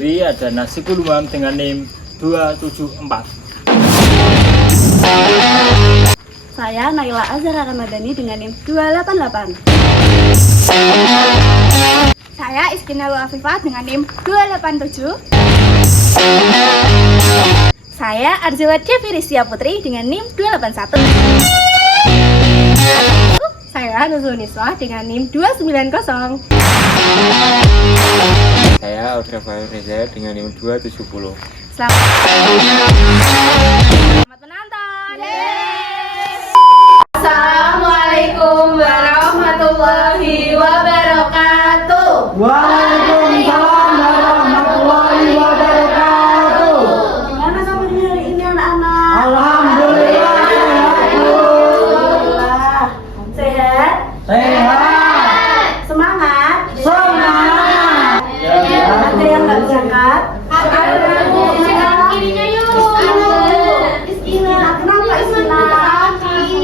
sendiri ada nasi kulumam dengan NIM 274. Saya Naila Azhara Ramadhani dengan NIM 288. Saya Iskinalu Afifah dengan NIM 287. Saya Arjawat Kevirisya Putri dengan NIM 281. Saya Nuzul Niswah dengan NIM 290. Saya Audrey Reza dengan NIM 270. Selamat menonton. Assalamualaikum warahmatullahi wabarakatuh. Waalaikumsalam warahmatullahi wabarakatuh. Gimana kabarnya hari ini anak-anak? Alhamdulillah sehat, Bu. Alhamdulillah. Sehat? Sehat. Semangat? Semangat. Ada yang nggak berangkat? Ada. Kirinya yuk. Iskina. Kenapa Iskina?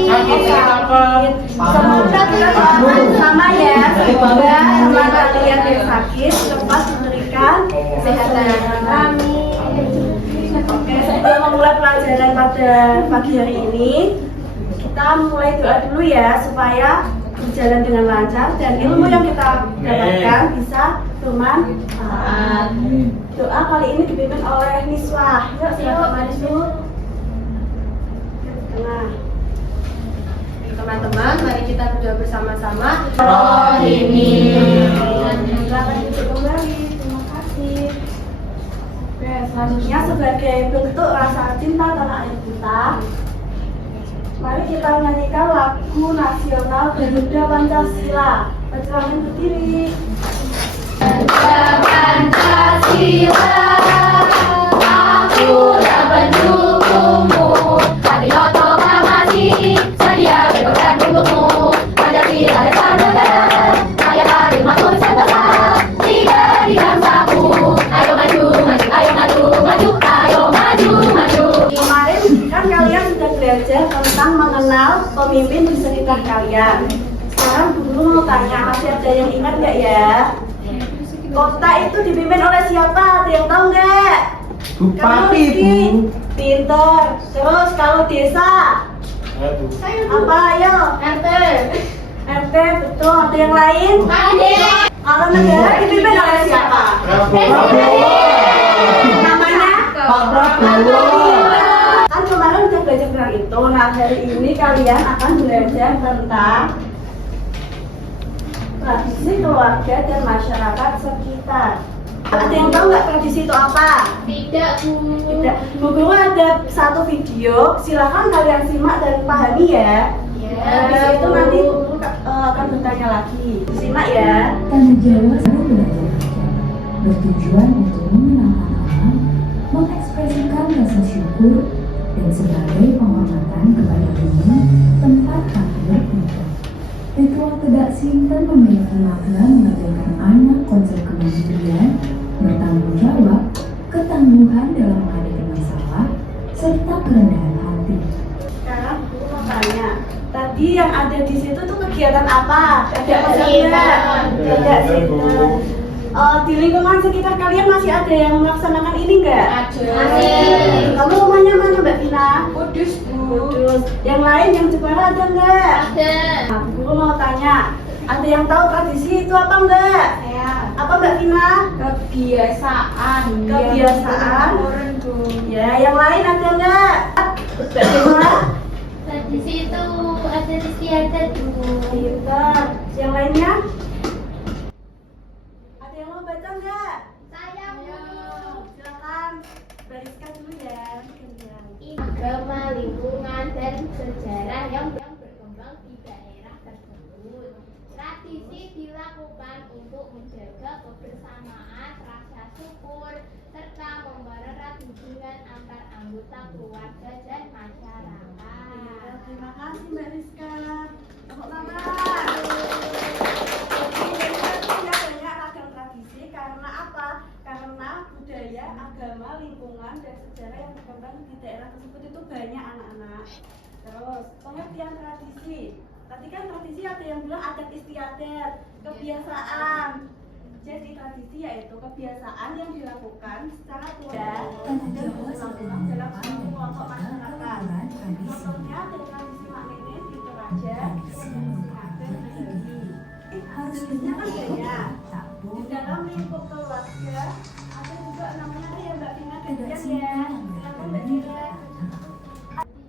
Sakit. Semoga kita sama ya. Semoga sama kalian yang sakit cepat diberikan kesehatan. Amin. Oke, sebelum memulai pelajaran pada pagi hari ini, kita mulai doa dulu ya supaya berjalan dengan lancar dan ilmu yang kita dapatkan bisa bermanfaat. Doa kali ini dipimpin oleh Niswah. Yuk, silakan maju dulu. Tengah. Teman-teman, mari kita berdoa bersama-sama. Silakan duduk kembali. Terima kasih. Oke, selanjutnya sebagai bentuk rasa cinta tanah air kita, mari kita nyanyikan lagu nasional Garuda Pancasila. Persilakan berdiri. Pancasila, aku tak pendukungmu. Patrioto proklamasi, sedia berkorban untukmu. Pancasila dasar negara, rakyat adil makmur sejahtera. Tiga di dalam sapu, ayo maju, maju, ayo maju, maju, ayo maju, maju. Kemarin kan kalian sudah belajar tentang mengenal pemimpin di sekitar kalian. Sekarang guru mau tanya, masih ada yang ingat nggak ya? Kota itu dipimpin oleh siapa? Ada yang tahu nggak? Bupati, Bu. Pinter. Terus kalau desa? Apa ayo? RT. RT, betul. Ada yang lain? Adik. Kalau negara dipimpin oleh siapa? Prabowo. Namanya? Pak Prabowo. Kan kemarin udah belajar tentang itu. Nah, hari ini kalian akan belajar tentang tradisi keluarga dan masyarakat sekitar. Ada yang tahu nggak tradisi itu apa? Tidak, Bu. Tidak. Bu Guru ada satu video, silakan kalian simak dan pahami ya. Habis itu nanti Bu Guru akan bertanya lagi. Simak ya. Tanah Jawa selalu belajar rakyat, bertujuan untuk mengenalkan alam, mengekspresikan rasa syukur, dan sebagai penghormatan kepada bumi tempat kami berkumpul. Ritual tegak Sinten memiliki makna mengajarkan anak konsep kemandirian, bertanggung jawab, ketangguhan dalam menghadapi masalah, serta kerendahan hati. Sekarang Bu Guru mau tanya. Tadi yang ada di situ tuh kegiatan apa? Ada Tidak Sinten. Di lingkungan sekitar kalian masih ada yang melaksanakan ini nggak? Masih. Kamu rumahnya mana Mbak Vina? Kudus, Bu. Kudus. Yang lain yang Jepara ada nggak? Ada. Nah, Bu Guru mau tanya, ada yang tahu tradisi itu apa enggak? Saya. Apa Mbak Vina? Kebiasaan. Kebiasaan. Orang, Bu. Ya, yang lain ada enggak? Mbak Vina? Tradisi itu ada istiadat, Bu. Pintar. Yang lainnya? Ada yang mau baca enggak? Saya, Bu. Silakan bariskan dulu ya. Agama, lingkungan, dan sejarah yang berkembang di daerah tersebut. Tradisi dilakukan untuk menjaga kebersamaan, rasa syukur, serta mempererat hubungan antar anggota keluarga dan masyarakat. Terima kasih Mbak Rizka. Tepuk tangan. Punya banyak ragam tradisi karena apa? Karena budaya, agama, lingkungan, dan sejarah yang berkembang di daerah tersebut itu banyak anak-anak. Terus pengertian tradisi. Tadi kan tradisi ada yang bilang adat istiadat, kebiasaan. Jadi tradisi yaitu kebiasaan yang dilakukan secara keluarga Tanah dan Jawa berulang-ulang dalam suatu kelompok masyarakat. Contohnya dari tradisi Mak Nenek di Toraja dan tradisi Adat di Jambi. harus Jenisnya kan gaya. tak Di boleh dalam lingkup keluarga ada juga namanya ya Mbak Vina tidak gantian ya. simpan Silakan Mbak Vina.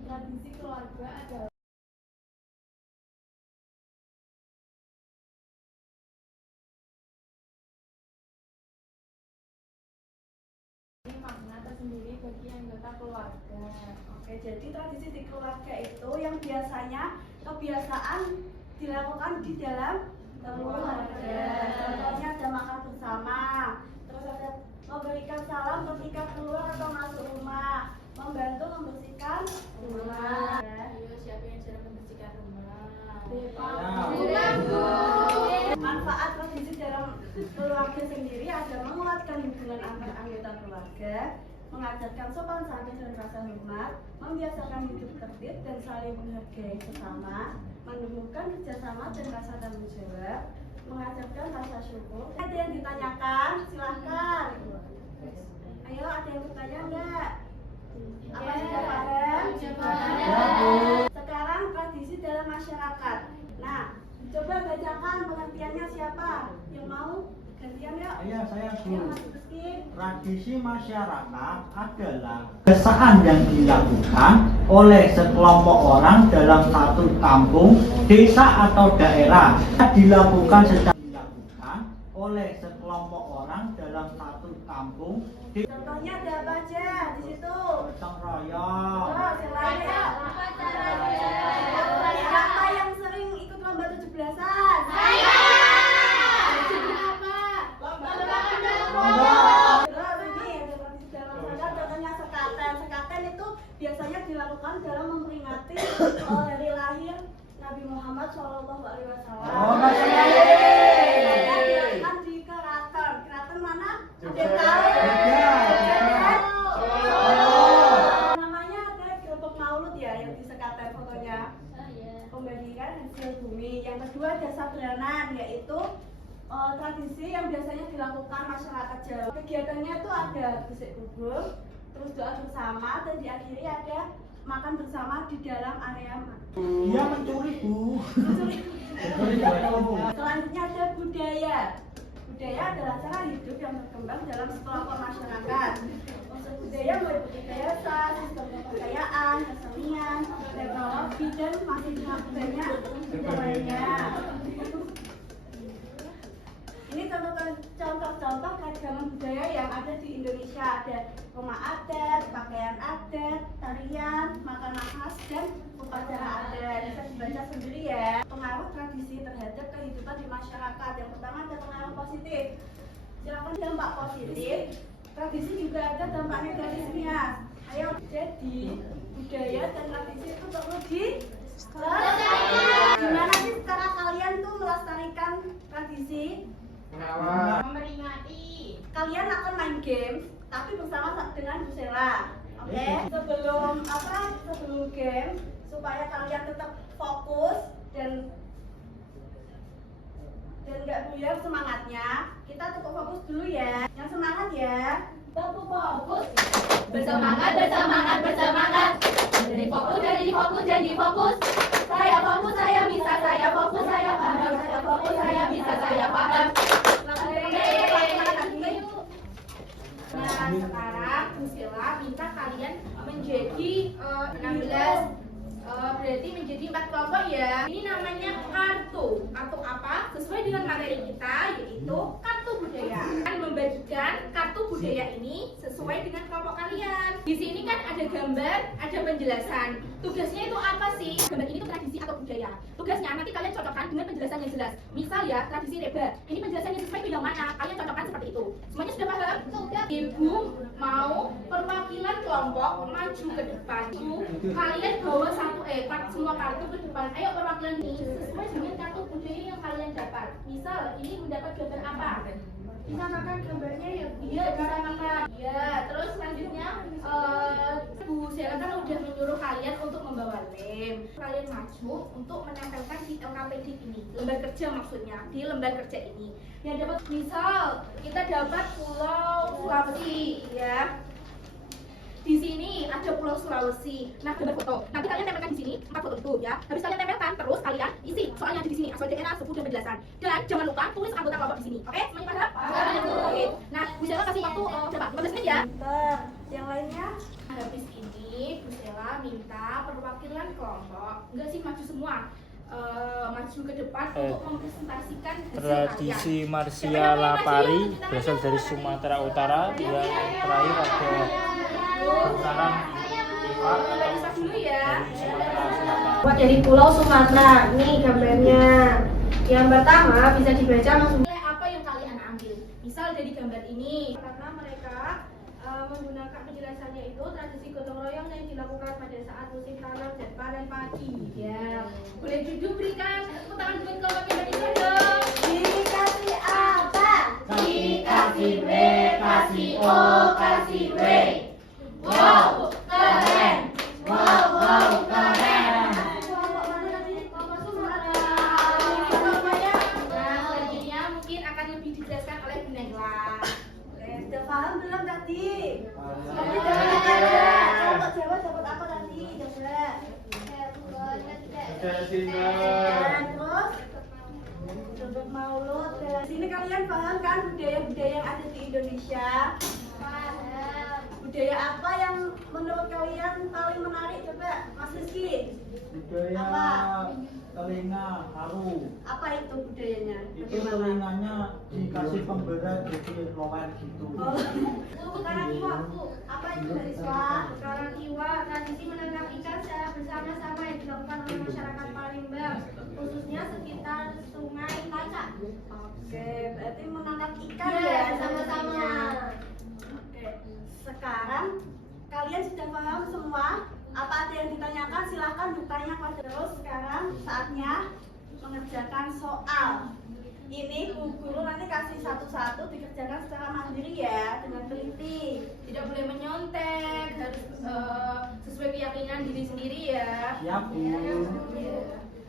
Tradisi keluarga adalah makna tersendiri bagi anggota keluarga. Oke, jadi tradisi di keluarga itu yang biasanya kebiasaan dilakukan di dalam keluarga. Contohnya ada makan bersama, terus ada memberikan salam ketika keluar atau masuk rumah, membantu membersihkan rumah. Ayo, siapa yang sedang membersihkan rumah? Manfaat tradisi dalam keluarga sendiri ada menguatkan hubungan antar anggota keluarga, mengajarkan sopan santun dan rasa hormat, membiasakan hidup tertib dan saling menghargai sesama, menumbuhkan kerjasama dan rasa tanggung jawab, mengajarkan rasa syukur. Ada yang ditanyakan? Silahkan. Ayo, ada yang bertanya enggak? Apa sudah paham? Sekarang tradisi dalam masyarakat. Nah, coba bacakan pengertiannya siapa? Yang mau gantian yuk? Saya Ayo, dulu. Mas Rizky. Tradisi masyarakat adalah kebiasaan yang dilakukan oleh sekelompok orang dalam satu kampung, desa atau daerah. Dilakukan oleh sekelompok orang dalam satu kampung, Contohnya ada apa aja di situ? gotong royong, Terus yang lain ya? Siapa yang sering ikut lomba 17-an? Saya. Jadi apa? Lomba. Terus ini ada tradisi dalam masyarakat, contohnya sekaten. Sekaten itu biasanya dilakukan dalam memperingati hari lahir Nabi Muhammad SAW. Oh, Masya Allah. Dilakukan di keraton. Keraton mana? Ada yang tahu? Namanya ada kelompok maulud ya yang di Sekaten fotonya. Pembagian hasil bumi. Yang kedua ada sadranan, yaitu tradisi yang biasanya dilakukan masyarakat Jawa. Kegiatannya itu ada besik kubur, terus doa bersama, dan diakhiri ada makan bersama di dalam area Dia mencuri, Bu. Selanjutnya ada budaya. Budaya adalah cara hidup yang berkembang dalam sekelompok masyarakat. Unsur budaya meliputi bahasa, sistem kepercayaan, kesenian, teknologi, dan masih banyak lainnya. Ini contoh-contoh keragaman budaya yang ada di Indonesia. Ada rumah adat, pakaian adat, tarian, makanan khas, dan upacara adat. Bisa dibaca sendiri ya. Pengaruh tradisi terhadap kehidupan di masyarakat. Yang pertama ada pengaruh positif. Silakan dampak positif. Tradisi juga ada dampak negatifnya. Ayo, jadi budaya dan tradisi itu perlu dilestarikan. Gimana sih cara kalian tuh melestarikan tradisi? Memperingati. Kalian akan main game tapi bersama dengan Bu Sela. Oke? Sebelum game supaya kalian tetap fokus dan nggak buyar semangatnya, kita tetap fokus dulu ya. Yang semangat ya. Tetap fokus. Bersemangat. Jadi fokus. Saya fokus, saya bisa, saya fokus, saya paham. Saya fokus, saya bisa, saya paham. Nah, sekarang Bu Sela minta kalian menjadi 16, berarti menjadi 4 kelompok ya. Ini namanya kartu. Kartu apa? Sesuai dengan materi kita, yaitu kartu budaya. Akan membagikan kartu budaya ini sesuai dengan kelompok kalian. Di sini kan ada gambar, ada penjelasan. Tugasnya itu apa sih? Gambar ini tuh tradisi atau budaya. Tugasnya nanti kalian cocokkan dengan penjelasan yang jelas. Misal ya, tradisi reba. Ini penjelasannya sesuai ke yang mana? Kalian cocokkan seperti itu. Semuanya sudah paham? Sudah. Ibu mau perwakilan kelompok maju ke depan. Kalian bawa semua kartu ke depan. Ayo perwakilan ini sesuai dengan kartu budaya yang kalian dapat. Misal ini mendapat gambar apa? Bisa makan gambarnya ya? Iya, bisa makan. Iya, terus selanjutnya Bu Sela kan udah menyuruh kalian untuk membawa lem. Kalian maju untuk menempelkan di LKPD ini, lembar kerja maksudnya, di lembar kerja ini. Yang dapat misal kita dapat Pulau Sulawesi ya. Di sini ada Pulau Sulawesi. Nah, gambar foto. Nanti kalian tempelkan di sini 4 foto itu ya. Habis kalian tempelkan, terus kalian isi soalnya ada di sini, asal daerah, suku dan penjelasan. Dan jangan lupa tulis anggota kelompok di sini. Oke? Semuanya paham? Oke. Nah, Bu Sela kasih waktu berapa? 15 menit ya. Bentar, yang lainnya? Habis ini Bu Sela minta perwakilan kelompok, enggak sih maju semua, maju ke depan untuk mempresentasikan hasil Tradisi kalian. Marsia Lapari berasal dari Sumatera Utara. Yang terakhir ada Bentaran Ivar Bisa dulu ya. dari Sumatera Selatan. Buat dari Pulau Sumatera, nih gambarnya. Yang pertama bisa dibaca langsung. Nilai apa yang kalian ambil? Misal dari gambar ini, karena mereka menggunakan penjelasannya itu tradisi gotong royong yang dilakukan pada saat musim tanam dan panen padi. Ya, boleh diberikan tepuk tangan buat kelompok Indonesia dong. Dikasih apa? Dikasih B, kasih O, kasih W. Wow, keren. Wow, keren. Kelompok mana tadi? Kelompok Sumatera. Ini kelompoknya. Nah, selanjutnya mungkin akan lebih dijelaskan oleh Bu Nengla. Sudah paham belum tadi? Tadi Paham. kelompok Jawa dapat apa tadi? Coba. Sudah sini. Terus dapat maulud. Di sini kalian paham kan budaya-budaya yang ada di Indonesia? Budaya apa yang menurut kalian paling menarik? Coba Mas Rizky. Budaya Apa? telinga haru. Apa itu budayanya? Itu telinganya dikasih pemberat jadi lower gitu. Sekarang Iwa, apa itu dari Swa? Sekarang Iwa, tradisi menangkap ikan secara bersama-sama yang dilakukan oleh masyarakat Palembang, khususnya sekitar Sungai Kaca. Oke, berarti menangkap ikan Iya, ya sama-sama. Oke, sekarang kalian sudah paham semua? Apa ada yang ditanyakan? Silahkan ditanyakan terus. Sekarang saatnya mengerjakan soal. Ini guru nanti kasih satu-satu dikerjakan secara mandiri ya, dengan teliti. Tidak boleh menyontek, harus sesuai keyakinan diri sendiri ya. Siap, Bu.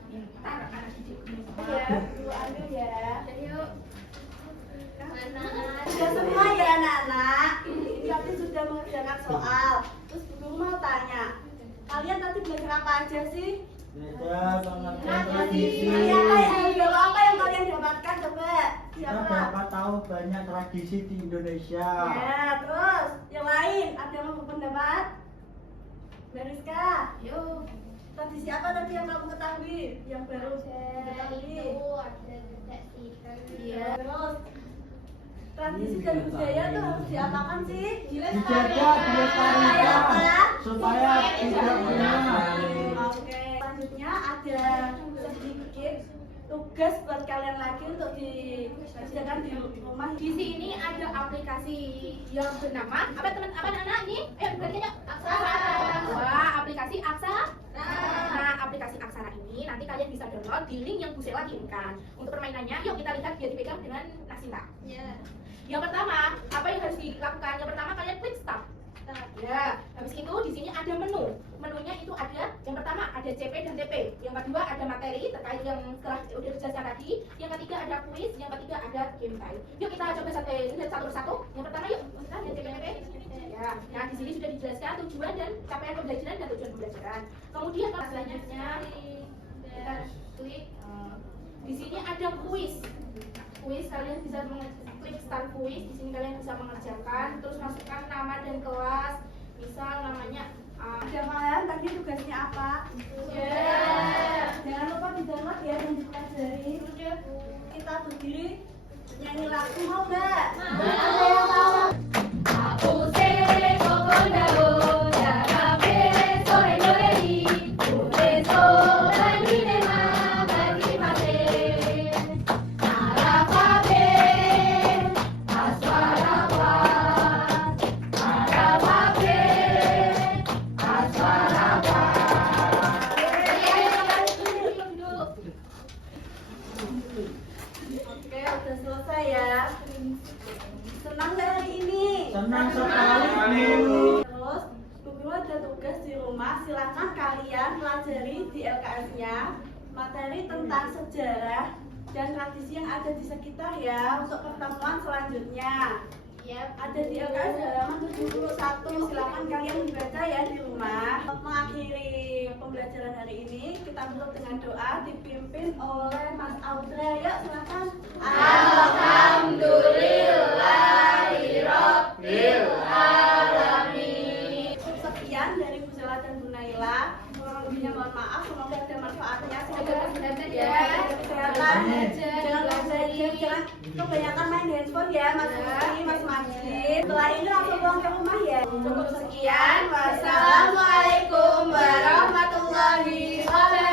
Pintar anak didik. Ya, guru ambil ya. Jadi yuk. Sudah semua ya anak-anak. Ini tadi sudah mengerjakan soal. Terus guru mau tanya, kalian tadi belajar apa aja sih? Beda pengertian tradisi. Apa yang kalian dapatkan coba? Kita Siapa? dapat tahu banyak tradisi di Indonesia. Ya, terus yang lain ada yang mau pendapat? Bariska, Yuk. tradisi apa tadi yang kamu ketahui? Yang baru diketahui? Iya. Terus tradisi dan budaya tuh harus diapakan sih? Dijaga, dilestarikan supaya tidak punah. Oke. Selanjutnya ada sedikit tugas buat kalian lagi untuk dikerjakan di rumah. Di sini ada aplikasi yang bernama apa teman apa anak ini? Berarti Aksara. Wah, aplikasi Aksara. Nah, aplikasi Aksara ini nanti kalian bisa download di link yang Bu Sela kirimkan. Untuk permainannya, yuk kita lihat biar dipegang dengan Nasinta. Yang pertama, apa yang harus dilakukan? Yang pertama kalian klik start. Ya, habis itu di sini ada menu. Menunya itu ada yang pertama ada CP dan TP. Yang kedua ada materi terkait yang telah udah dijelaskan tadi. Yang ketiga ada kuis, yang ketiga ada game time. Yuk kita coba lihat satu persatu. Yang pertama yuk, kita lihat CP dan TP. Ya, nah di sini sudah dijelaskan tujuan dan capaian pembelajaran dan tujuan pembelajaran. Kemudian kalau selanjutnya kita klik di sini ada kuis. Kuis kalian bisa klik start kuis. Di sini kalian bisa mengerjakan, terus masukkan nama dan kelas. Misal namanya Udah paham tadi tugasnya apa? Jangan lupa di download ya dan dipelajari. Kita berdiri nyanyi lagu mau nggak? Ada yang mau? Oke, udah selesai ya. Senang nggak hari ini? Senang sekali, Bu. Terus, Bu Guru ada tugas rumah, silahkan kalian pelajari di LKS-nya materi tentang sejarah dan tradisi yang ada di sekitar ya untuk pertemuan selanjutnya. Ada di LKS halaman 71, silahkan kalian dibaca ya di rumah. Mengakhiri pembelajaran hari ini, kita tutup dengan doa dipimpin oleh Mas Audra. Yuk silahkan. Alhamdulillahirobbilalamin. Sekian dari Bu Zela dan Bu Naila. Kurang lebihnya mohon maaf, semoga ada manfaatnya. Semoga kesehatan ya. Kesehatan. Jangan belajar, jangan kebanyakan main handphone ya, Mas Rizky, Mas Majid. Setelah ini langsung pulang ke rumah ya. Cukup sekian. Wassalamualaikum warahmatullahi wabarakatuh.